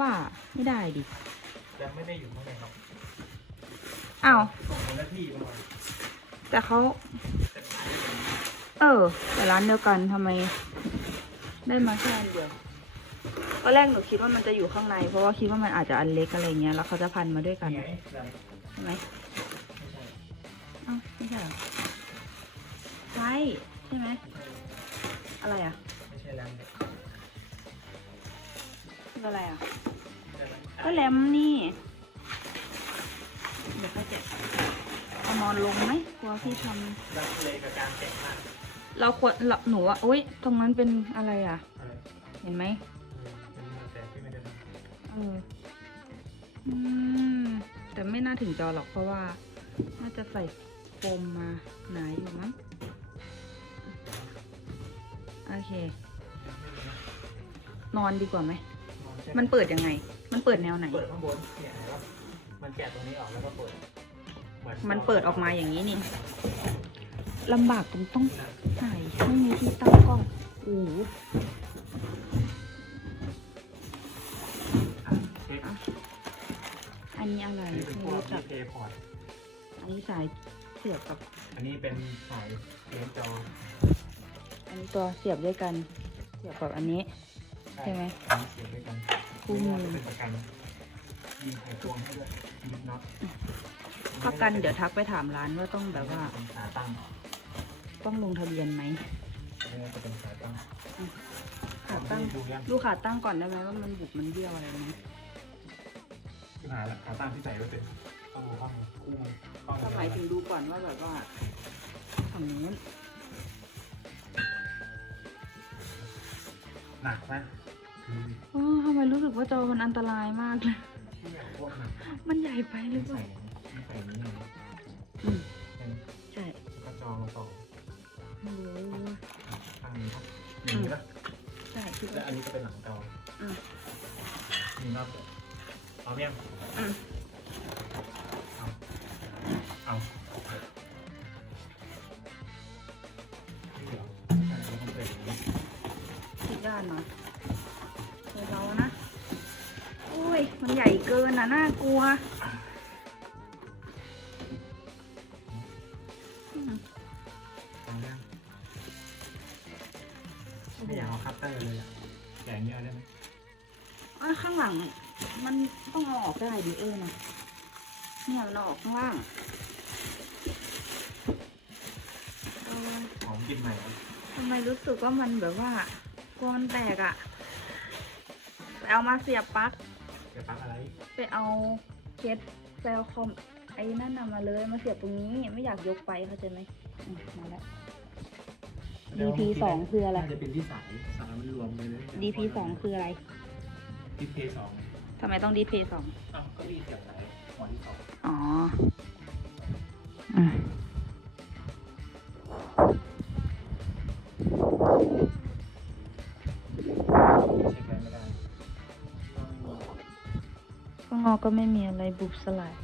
ว่าไม่ได้ดิยังไม่ได้อยู่ข้างในหรอกอ้าวคนละที่ประมาณแต่เขาแต่ขายไม่เป็นเออ แต่ร้านเดียวกันทำไม ได้มาแค่อันเดียวตอนแรกหนูคิดว่ามันจะอยู่ข้างใน เพราะว่าคิดว่ามันอาจจะอันเล็กอะไรเงี้ยแล้วเขาจะพันมาด้วยกันนี่ไงแรมใช่ไหมไม่ใช่อ้าวไม่ใช่เหรอใช่ใช่ไหมอะไรอะ ไม่ใช่แรมเนี่ย คืออะไรอะไม่ใช่แรมก็แรมนี่ เดี๋ยวเขาแกะเอานอนลงไหมกลัวพี่ทำรักเลยกับการแกะมากเราควรเราหนูว่าอุ้ยตรงนั้นเป็นอะไรอะ อะไรเห็นไหมเออเป็นมือแต่ที่ไม่ได้ทำเอออืมแต่ไม่น่าถึงจอหรอกเพราะว่า น่าจะใส่โฟมมาหนาอยู่มั้งโอเค นอนดีกว่าไหม มันเปิดยังไง มันเปิดแนวไหน เปิดข้างบนเนี่ยเห็นปะมันแกะตรงนี้ออกแล้วก็เปิดหอมันเปิดออกมาอย่างนี้นี่ลำบากตรงต้องใส่ไม่มีที่ตั้งกล้องโอ้โหอะเช็คอันนี้อะไรอันนี้เป็นพไม่วกรู้จักเพย์พอร์ตอันนี้สายเสียบกับ อันนี้เป็นสายเกมจออันนี้ตัวเสียบด้วยกัน เสียบกับอันนี้ ใช่ไหมอันนี้เสียบด้วยกันคู่มือนี่เป็นประกันยิงไขควงให้ด้วยยิงน็อตประกันเดี๋ยวทักไปถามร้านว่าต้องแบบว่าเป็นขาตั้งต้องลงทะเบียนไหมอันนี้จะเป็นขาตั้งขาตั้งดูยังดูขาตั้งก่อนได้ไหมว่ามันบุบมันเบี้ยวอะไรไหมที่หาละขาตั้งที่ใส่ไว้เป็นต้องดูข้อมูลคู่มือข้อมูลถ้าหมายถึงดูก่อนว่าแบบว่าฝั่งนู้นหนักนะคือ โอ้ทำไมรู้สึกว่าจอมันอันตรายมากเลยที่แบบพวกหนักมันใหญ่ไปหรือเปล่าใส่นี่ไงอืมใช่กระจอมาต่อโอ้โหตั้งนี้ครับอย่างนี้นะใช่คิดและว่าอันนี้ก็เป็นหลังเตาอืมมีนอกเอาเนี่ยอืมเอาเอาเดี๋ยวใช่เราต้องเปิดอย่างนี้ คิดด้านเนาะ ใหญ่เกินอะ น่ากลัวอืมเอาเนี่ยไม่อยากเอาคัตเตอร์เลยอะแต่อย่างนี้เอาได้ไหมอะข้างหลัง มันต้องเอาออกได้ดิเออนะเนี่ยมันเอาออกข้างล่างเออหอมกลินใหม่ทำไมรู้สึกว่ามันแบบว่ากลัวมันแตกอะไปเอามาเสียบปลั๊ก จะปักอะไร ไปเอาเคสแซลคอมไอ้นั่นนำมาเลยมาเสียบตรงนี้ไม่อยากยกไปเข้าใจไหมอืมมาแล้ว DP สองคืออะไร น่าจะเป็นที่สายสายมันรวมเลยนะ DP สองคืออะไร DP สองทำไมต้อง DP สองอ้าวก็มีเสียบสายหัวที่สองอ๋อ อืม ข้างนอกก็ไม่มีอะไรบุบสลาย